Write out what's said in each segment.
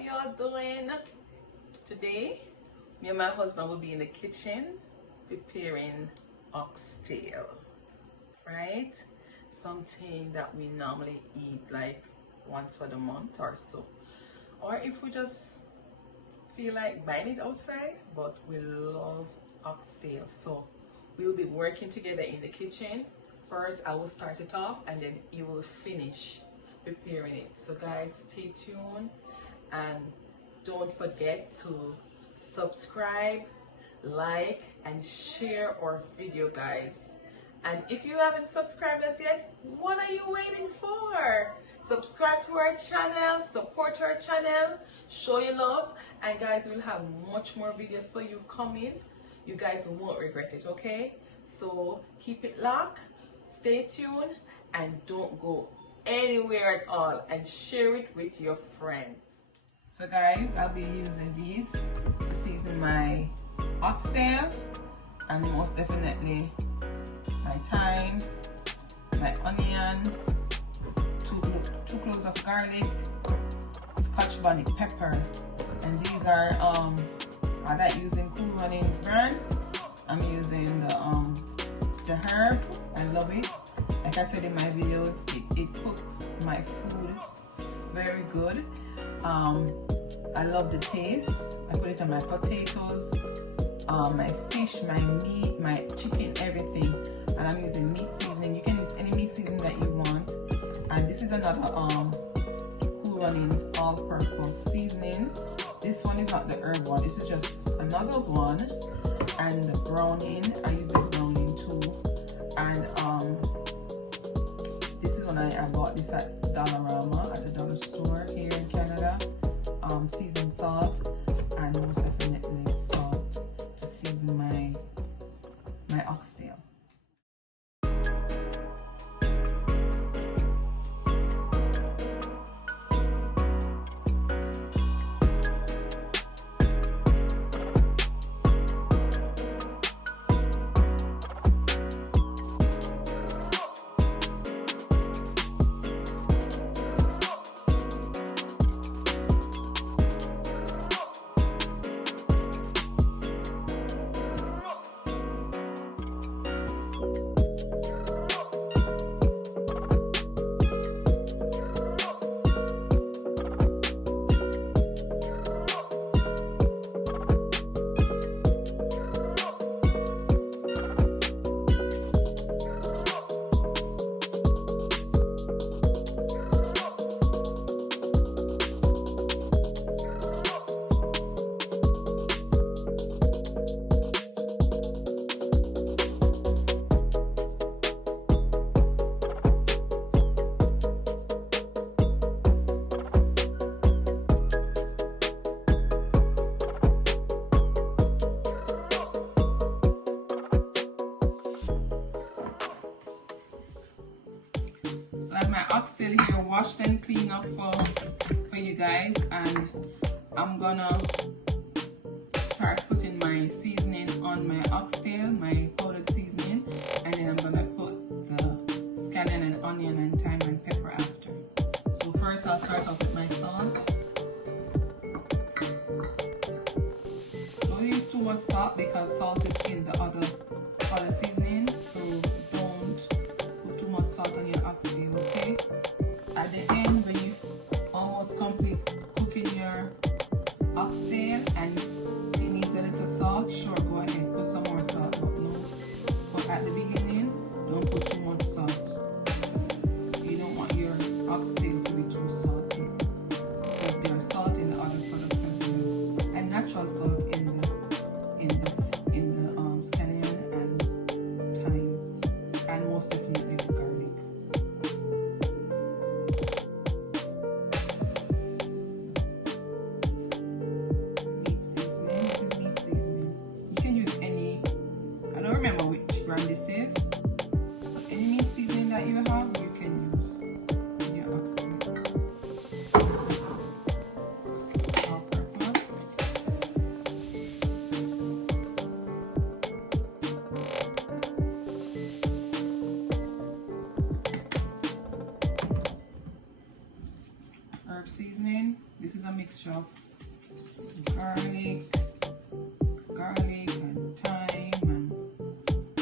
y'all doing? Today, me and my husband will be in the kitchen preparing oxtail, right? Something that we normally eat like once for the month or so, or if we just feel like buying it outside, but we love oxtail, so we'll be working together in the kitchen. First I will start it off and then you will finish preparing it. So guys, stay tuned and don't forget to subscribe, like and share our video, guys. And if you haven't subscribed us yet, what are you waiting for? Subscribe to our channel, support our channel, show your love, and guys, we'll have much more videos for you coming. You guys won't regret it, okay? So keep it locked, stay tuned, and don't go anywhere at all, and share it with your friends. So guys, I'll be using these to season my oxtail, and most definitely my thyme, my onion, two cloves of garlic, Scotch bonnet pepper, and these are I like using Cool Runnings brand. I'm using the herb. I love it. Like I said in my videos, it cooks my food very good. I love the taste. I put it on my potatoes, my fish, my meat, my chicken, everything. And I'm using meat seasoning. You can use any meat seasoning that you want. And this is another Cool Runnings all-purpose seasoning. This one is not the herb one. This is just another one. And the browning, I use the browning too. And this is when I bought this at Dollarama, at the dollar store here in Canada. Seasoned salt, and most definitely salt to season my oxtail. So I have my oxtail here washed and cleaned up for you guys, and I'm gonna start putting my seasoning on my oxtail, my powdered seasoning, and then I'm gonna put the scallion and onion and thyme and pepper after. So first I'll start off with my salt. Don't use too much salt because salt is in the other seasoning, so don't put too much salt on your oxtail, okay? At the end, when you almost complete cooking your oxtail and it needs a little salt, sure, go ahead, put some more salt, but no. But at the beginning, don't put too much salt. You don't want your oxtail to be too salty, because there's salt in the other products as well, and natural salt in the scallion and thyme, and most definitely the garlic. Meat seasoning. This is meat seasoning. You can use any, I don't remember which brand this is, but any meat seasoning that you have, you can use in your oxtail. herb seasoning. This is a mixture of garlic and thyme and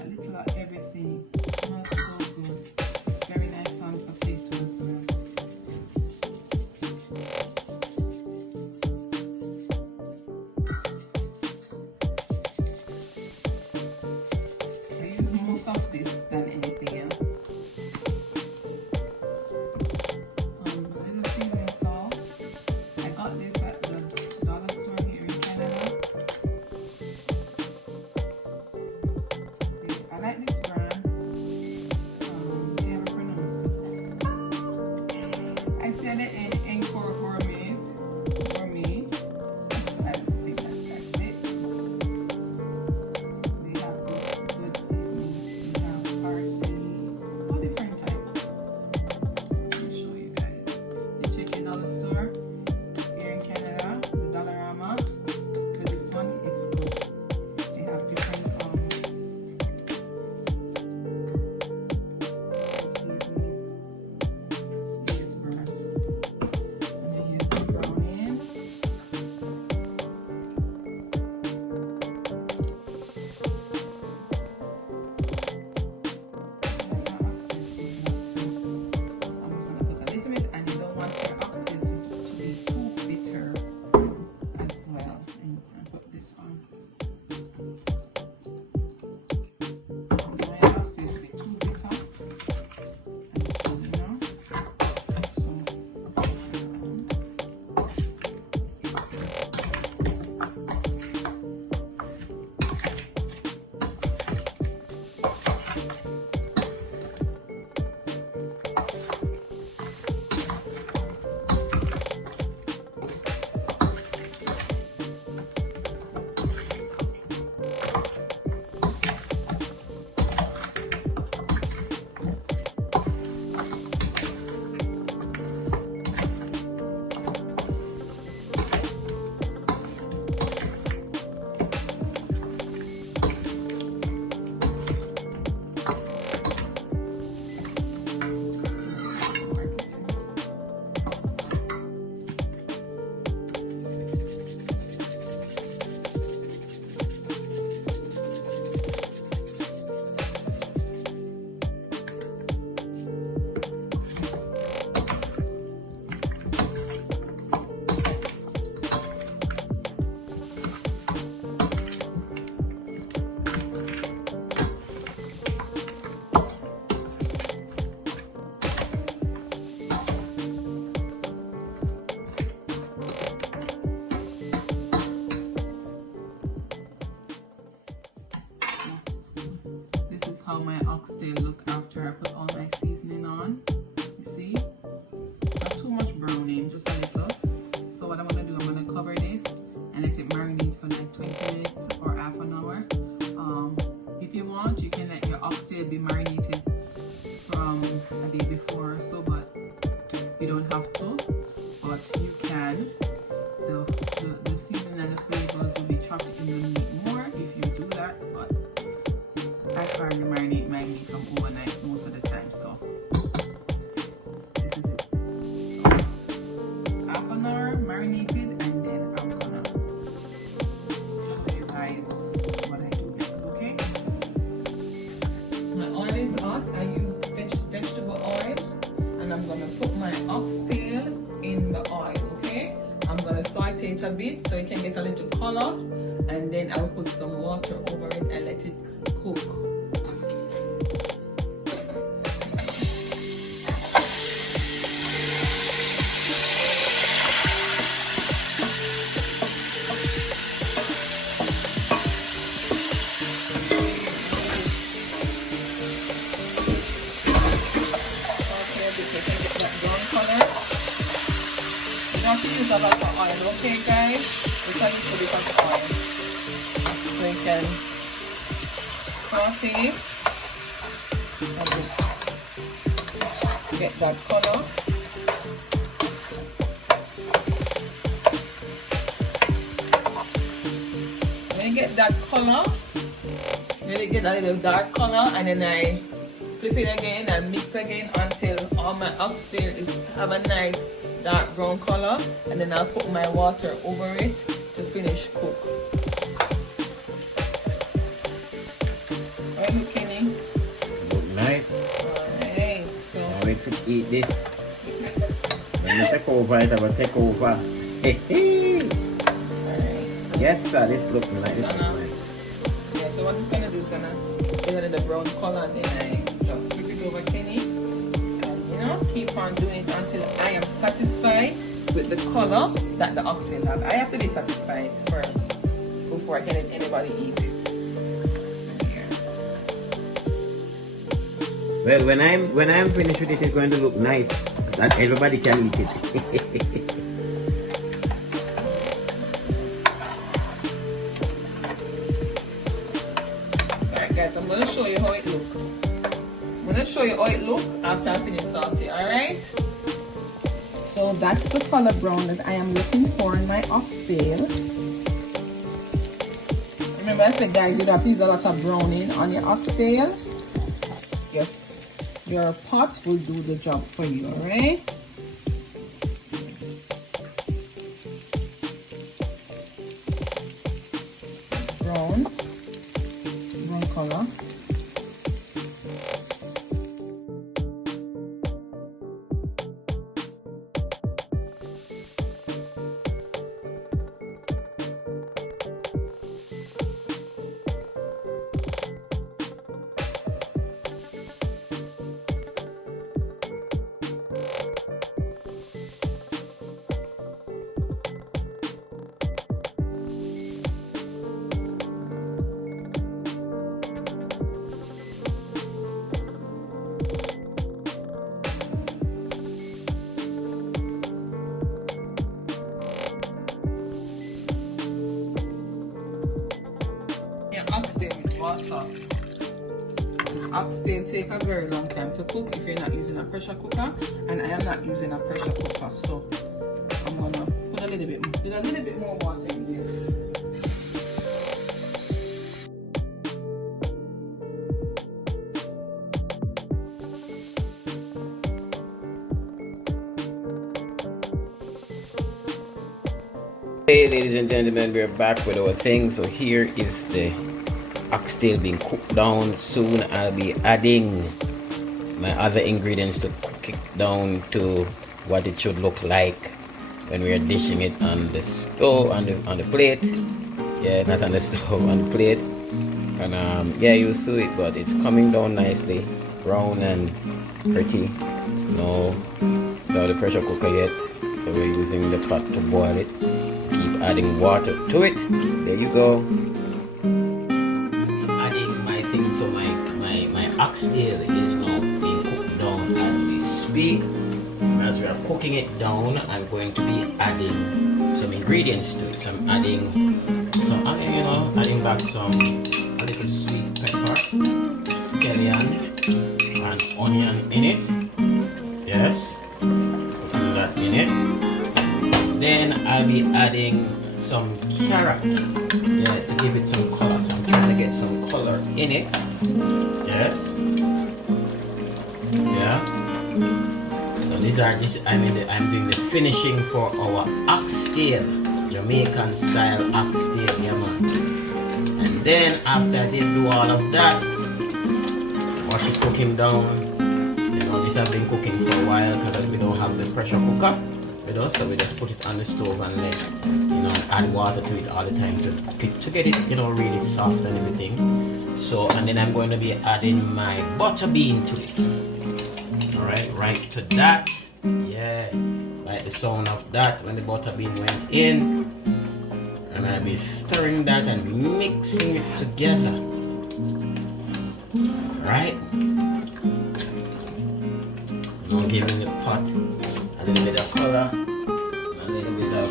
a little of everything. It smells so good. It's very nice on potatoes. I use most of this than anything else. A little seasoning salt. I got this at the dollar store here in Canada. I like this brand. Can't pronounce it. I see at the end Encore Gourmet. I don't think that's it. They have good seasoning. They have parsley, all different types. Let me show you guys. You check your dollar store here in Canada, the Dollarama. For this one, it's good. They have different seasoning. This brand. I'm gonna use the brownie. I'm just gonna put a little bit, and you don't want your oxtails to be too bitter as well. And you can put this on. My oxtails to be too bitter. And you know, so this is how my oxtail look after I put all my seasoning on. You see? Not too much browning, just a little. So what I'm gonna do, I'm gonna cover this and let it marinate for like 20 minutes or half an hour. If you want, you can let your oxtail be marinated from a day before or so, but you don't have to. But you can. The seasoning and the flavors will be trapped in the meat more if you do that. But I currently marinate my meat from overnight most of the time, so this is it. So half an hour marinated, and then I'm gonna show you guys what I do next, okay? My oil is hot. I use vegetable oil, and I'm gonna put my oxtail in the oil, okay? I'm gonna saute it a bit so it can get a little color, and then I'll put some water over it and let it cook. To use a lot of oil, okay guys? It's a little bit of oil, so you can saute it and get that color. When you get that color, let it get a little dark color, and then I Flip it again and mix again until all my oxtail have a nice dark brown color, and then I'll put my water over it to finish cook. Right, look, Kenny? Look nice. Alright, so I wait to eat this. When I take over it, I will take over. Hey, hey. Alright, so Yes, sir, this looks like this. yeah, so what it's gonna do is gonna get it the brown color, and then I just flip it over, Kenny. Keep on doing it until I am satisfied with the color that the oxtail have. I have to be satisfied first before I can let anybody eat it. So here. Well, when I'm finished with it, it's going to look nice. That everybody can eat it. Alright guys, I'm gonna show you how it looks. I'm gonna show you how it looks after I finish salty, alright? So that's the color brown that I am looking for in my oxtail. Remember I said guys, you have to use a lot of browning on your oxtail. Yes, your pot will do the job for you, alright? Brown color. Oxtail with water. Oxtail take a very long time to cook if you're not using a pressure cooker, and I am not using a pressure cooker, so I'm gonna put a little bit more water in there. Hey ladies and gentlemen, we're back with our thing. So here is the oxtail being cooked down. Soon I'll be adding my other ingredients to cook it down to what it should look like when we are dishing it on the stove, on the plate. Yeah, not on the stove, on the plate. And yeah, you'll see it, but it's coming down nicely, brown and pretty. No, without the pressure cooker yet, so we're using the pot to boil it. Keep adding water to it. There you go. Adding my thing, so my oxtail is now being cooked down as we speak. As we are cooking it down, I'm going to be adding some ingredients to it. So I'm adding some, adding back a little sweet pepper, scallion, and onion in it. Yes, putting that in it. Then I'll be adding some carrot, yeah, to give it some color. So I'm trying to get some color in it. Yes. Yeah. So I'm doing the finishing for our oxtail, Jamaican style oxtail, yeah man. And then after I did do all of that, watch it cooking down. This has been cooking for a while because we don't have the pressure cooker with us, so we just put it on the stove and let add water to it all the time to get it really soft and everything. So, and then I'm going to be adding my butter bean to it. Alright, right to that. Yeah, like the sound of that when the butter bean went in. And I'll be stirring that and mixing it together. Right? I'm giving the pot a little bit of color, a little bit of,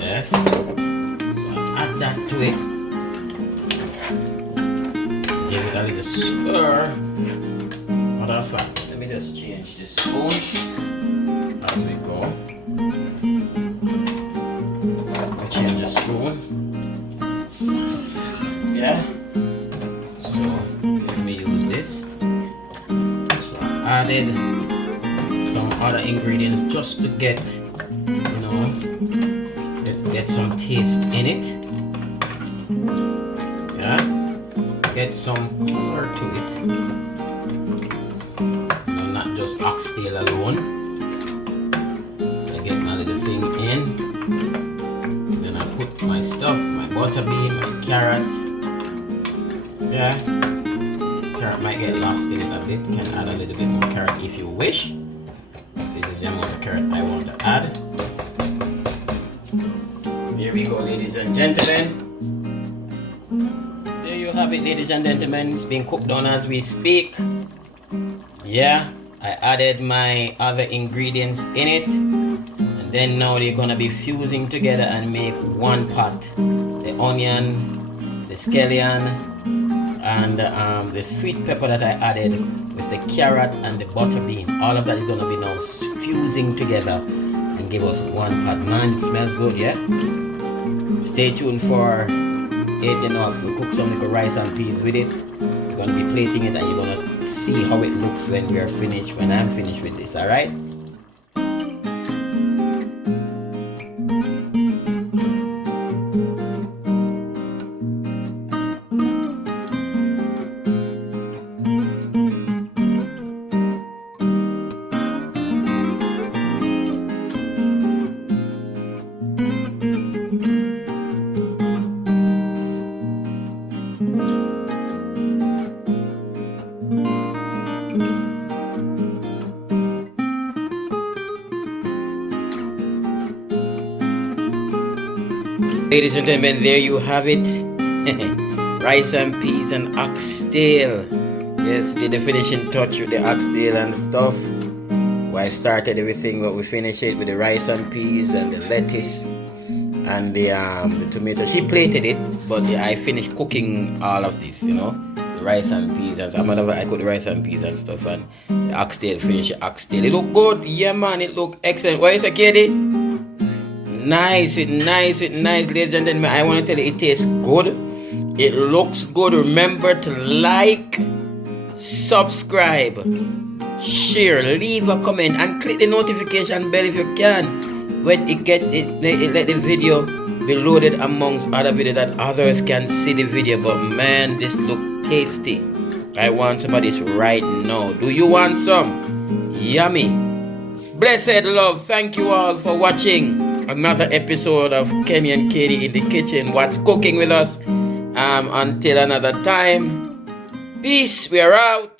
yes, so add that to it, give it a little stir. Matter of fact, let me just change the spoon as we go. I'll change the spoon, yeah. added some other ingredients just to get, you know, get some taste in it. Yeah, get some color to it. And not just oxtail alone. So I get my little thing in. Then I put my stuff, my butter bean, my carrot. Yeah, carrot might get lost in it a bit. You can add a little bit more carrot if you wish. This is the amount of carrot I want to add. Here we go, ladies and gentlemen. There you have it, ladies and gentlemen. It's being cooked down as we speak. Yeah, I added my other ingredients in it. And then now they're gonna be fusing together and make one pot. The onion, the scallion, and the sweet pepper that I added with the carrot and the butter bean. All of that is gonna be now fusing together and give us one pot. Man, it smells good, yeah? Stay tuned for 8 o'clock. We'll cook some little rice and peas with it. We're gonna be plating it and you're gonna see how it looks when we're finished, when I'm finished with this, alright? Ladies and gentlemen, there you have it. Rice and peas and oxtail. Yes, did the finishing touch with the oxtail and stuff. Well, I started everything, but we finished it with the rice and peas and the lettuce and the tomato. She plated it, but I finished cooking all of this, you know. The rice and peas and some other, I cooked the rice and peas and stuff, and the oxtail, finish the oxtail. It look good, yeah man, it look excellent. What is it, Katie? Nice, ladies and gentlemen. I want to tell you, it tastes good. It looks good. Remember to like, subscribe, share, leave a comment, and click the notification bell if you can. When it let the video be loaded amongst other videos that others can see the video. But man, this look tasty. I want some of this right now. Do you want some? Yummy. Blessed love. Thank you all for watching another episode of Kenny and Katie in the kitchen. What's cooking with us? Until another time. Peace. We are out.